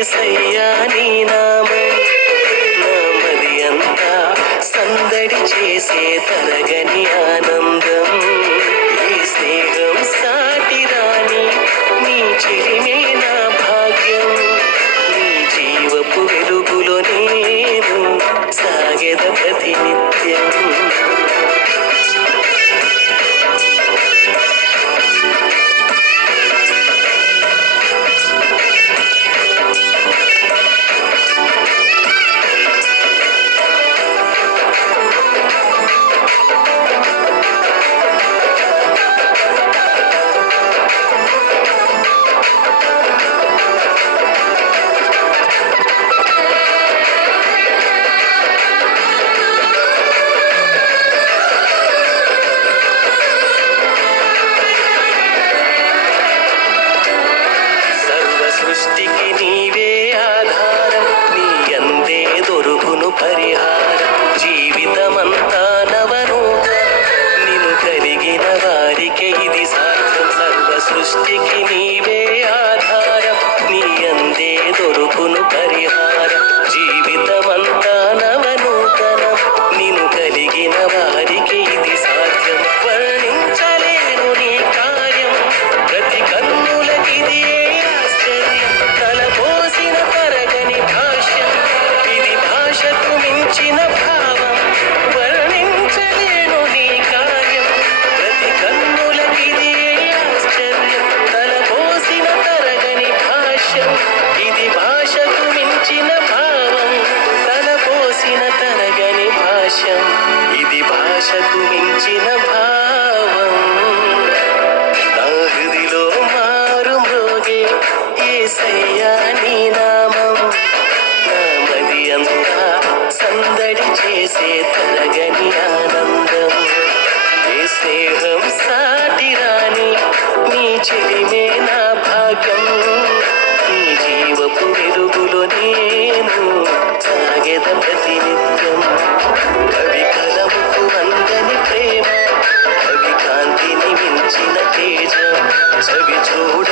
యేసయ్యా నీ నామం నామది అంతా సందడి చేసే తరగని ఆనందం. ఈ స్నేహం సాటి రాని నీ చెలిమే నా భాగ్యం. నీ జీవపు వెలుగులో నేను సాగెద ప్రతినిత్యం. సృష్టికి నీవే ఆధారం, నీ అందే దొరుకును పరిహారం. జీవితమంతా నవనూతనం, నిన్ను కలిగిన వారికే ఇది సాధ్యం. సర్వ సృష్టికి నీవే ఆధారం, నీ అందే దొరుకును పరిహారం. జీవితమంతా నవనూతనం, నిన్ను కలిగిన వారికి ఇది సాధ్యం. వర్ణించలేను నీ కార్యం, ప్రతి కన్నులకిది తలపోసిన తరగని భాష్యం. ఇది భాషకు మించిన భావం, వర్ణించలేను నీ కార్యం. ప్రతి కన్నులకిది ఆశ్చర్యం, తలపోసిన తరగని భాష్యం. ఇది భాషకు మించిన భావం, తలపోసిన తరగని భాష్యం. ఇది భాషకు మించిన భావం. నా హృదిలో మారు మ్రోగే యేసయ్యా నీ నామం నామది అంతా సందడి చేసే తరగని ఆనందం. ఏ స్నేహం సాటి రాని నీ చెలిమే నా భాగ్యం. నీ జీవపు వెలుగులో నేను సాగెద ప్రతినిత్యం. కవి కలముకు అందని ప్రేమ, కవి కాంతిని మించిన తేజం. చవి చూడ